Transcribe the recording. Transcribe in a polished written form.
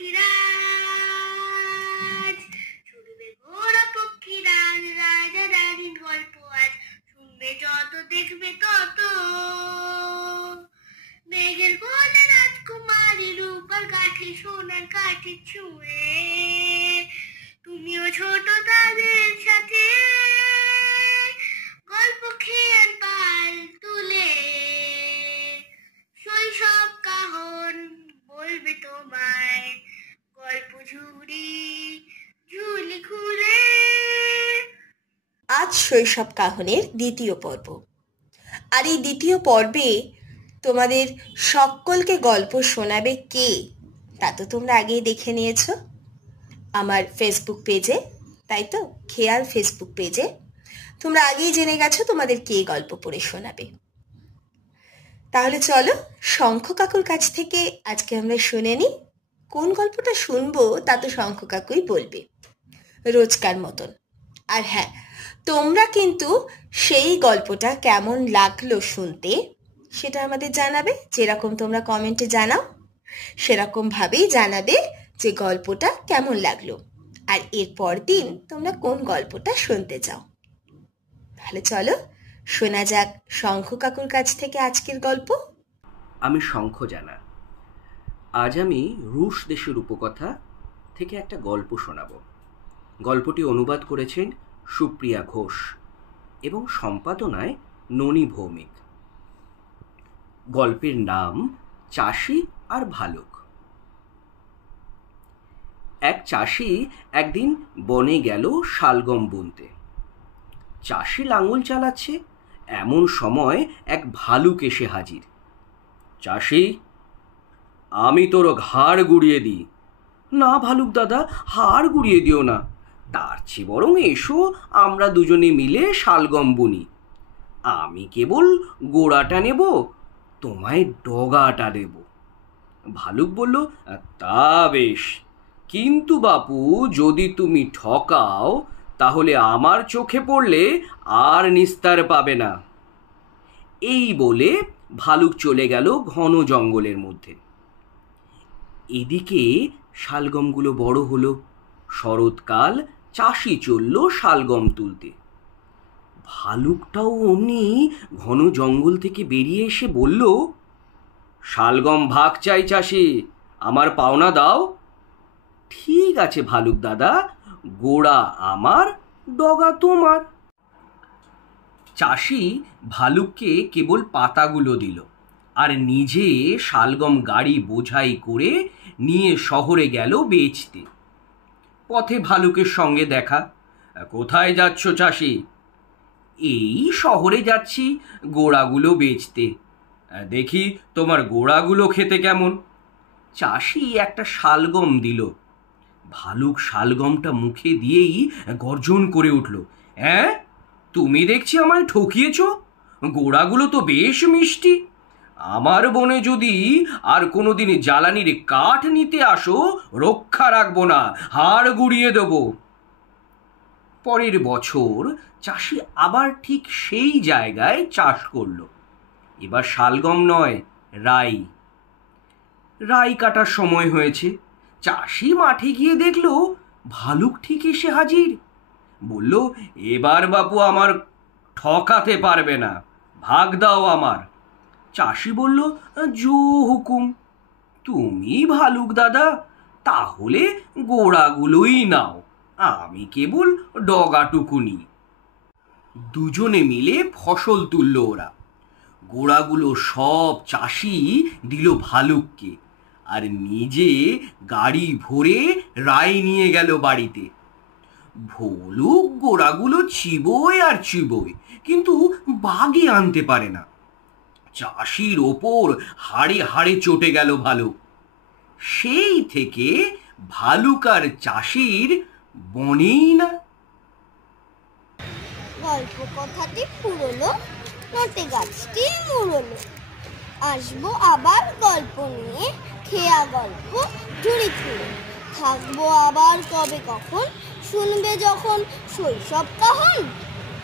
পক্ষীরাজ, শুনবে ঘোড়া পক্ষীরাজ, রাজা রানীর গল্প আজ, শুনবে যত দেখবে তত। মেঘের কোলে রাজকুমারী, রূপার কাঠে সোনার কাঠে ছুঁয়ে, তুমিও ছোট তাদের সাথে, গল্প খেয়াল পাল তুলে, শৈশব কাহন বলবে তোমায়, গল্প ঝুড়ি ঝুলি খুলে। আজ শৈশব কাহনের দ্বিতীয় পর্ব। আর এই দ্বিতীয় পর্বে তোমাদের সকলকে গল্প শোনাবে কে, তা তো তোমরা আগেই দেখে নিয়েছো আমার ফেসবুক পেজে, তাই তো? খেয়াল ফেসবুক পেজে তোমরা আগেই জেনে গেছো তোমাদের কে গল্প পড়ে শোনাবে। তাহলে চলো শঙ্খ কাকুর কাছ থেকে আজকে আমরা শুনে নিই। কোন গল্পটা শুনবো তা তো শঙ্খ কাকুই বলবে রোজকার মতন। আর হ্যাঁ, তোমরা কিন্তু সেই গল্পটা কেমন লাগলো শুনতে সেটা আমাদের জানাবে। যেরকম তোমরা কমেন্টে জানাও সেরকমভাবেই জানাবে যে গল্পটা কেমন লাগলো, আর এরপর দিন তোমরা কোন গল্পটা শুনতে চাও। তাহলে চলো শোনা যাক শঙ্খ কাকুর কাছ থেকে আজকের গল্প। আমি শঙ্খ জানা। আজ আমি রুশ দেশের উপকথা থেকে একটা গল্প শোনাব। গল্পটি অনুবাদ করেছেন সুপ্রিয়া ঘোষ এবং সম্পাদনায় ননী ভৌমিক। গল্পের নাম চাষি আর ভালুক। এক চাষি একদিন বনে গেল শালগম বুনতে। চাষি লাঙল চালাচ্ছে, এমন সময় এক ভালুক এসে হাজির। চাষি, আমি তোর ঘাড় গুড়িয়ে দিই। না ভালুক দাদা, হাড় গুড়িয়ে দিও না, তার চেয়ে বরং এসো আমরা দুজনে মিলে শালগম বুনি। আমি কেবল গোড়াটা নেব, তোমায় ডগাটা দেব। ভালুক বলল, তা বেশ, কিন্তু বাপু যদি তুমি ঠকাও তাহলে আমার চোখে পড়লে আর নিস্তার পাবে না। এই বলে ভালুক চলে গেল ঘন জঙ্গলের মধ্যে। এদিকে শালগমগুলো বড় হলো। শরৎকাল, চাষি চলল শালগম তুলতে। ভালুকটাও অমনি ঘন জঙ্গল থেকে বেরিয়ে এসে বলল, শালগম ভাগ চাই চাষি, আমার পাওনা দাও। ঠিক আছে ভালুক দাদা, গোড়া আমার, ডগা তোমার। চাষি ভালুককে কেবল পাতাগুলো দিল আর নিজে শালগম গাড়ি বোঝাই করে নিয়ে শহরে গেল বেচতে। পথে ভালুকের সঙ্গে দেখা। কোথায় যাচ্ছ চাষি? এই শহরে যাচ্ছি গোড়াগুলো বেচতে। দেখি তোমার গোড়াগুলো খেতে কেমন। চাষি একটা শালগম দিল। ভালুক শালগমটা মুখে দিয়েই গর্জন করে উঠল, হ্যাঁ তুমি দেখছি আমায় ঠকিয়েছ, গোড়াগুলো তো বেশ মিষ্টি। আমার বনে যদি আর কোনোদিন জ্বালানির কাঠ নিতে আসো, রক্ষা রাখবো না, হাড় গুড়িয়ে দেব। পরের বছর চাষি আবার ঠিক সেই জায়গায় চাষ করলো। এবার শালগম নয়, রাই। রাই কাটার সময় হয়েছে। চাষি মাঠে গিয়ে দেখলো ভালুক ঠিক এসে হাজির। বলল, এবার বাপু আমার ঠকাতে পারবে না, ভাগ দাও আমার। চাষি বলল, জো হুকুম। তুমি ভালুক দাদা, তাহলে গোড়াগুলোই নাও, আমি কেবল ডগাটুকুনি। দুজনে মিলে ফসল তুলল ওরা। গোড়াগুলো সব চাষি দিল ভালুককে, আর নিজে গাড়ি ভরে রাই নিয়ে গেল বাড়িতে। ভলুক গোড়াগুলো চিবোয় আর চিবোয়, কিন্তু বাগে আনতে পারে না। চাষির ওপর হাড়ে হাড়ে চটে গেল ভালুক। সেই থেকে ভালুক আর চাষির বনেই না। গল্প কথাটি ফুরলো, নটে গাছটি মুড়লো। আসবো আবার গল্প নিয়ে, খেয়া গল্প ঝুড়ি খুলে। থাকবো আবার কবে কখন, শুনবে যখন শৈশব কাহন।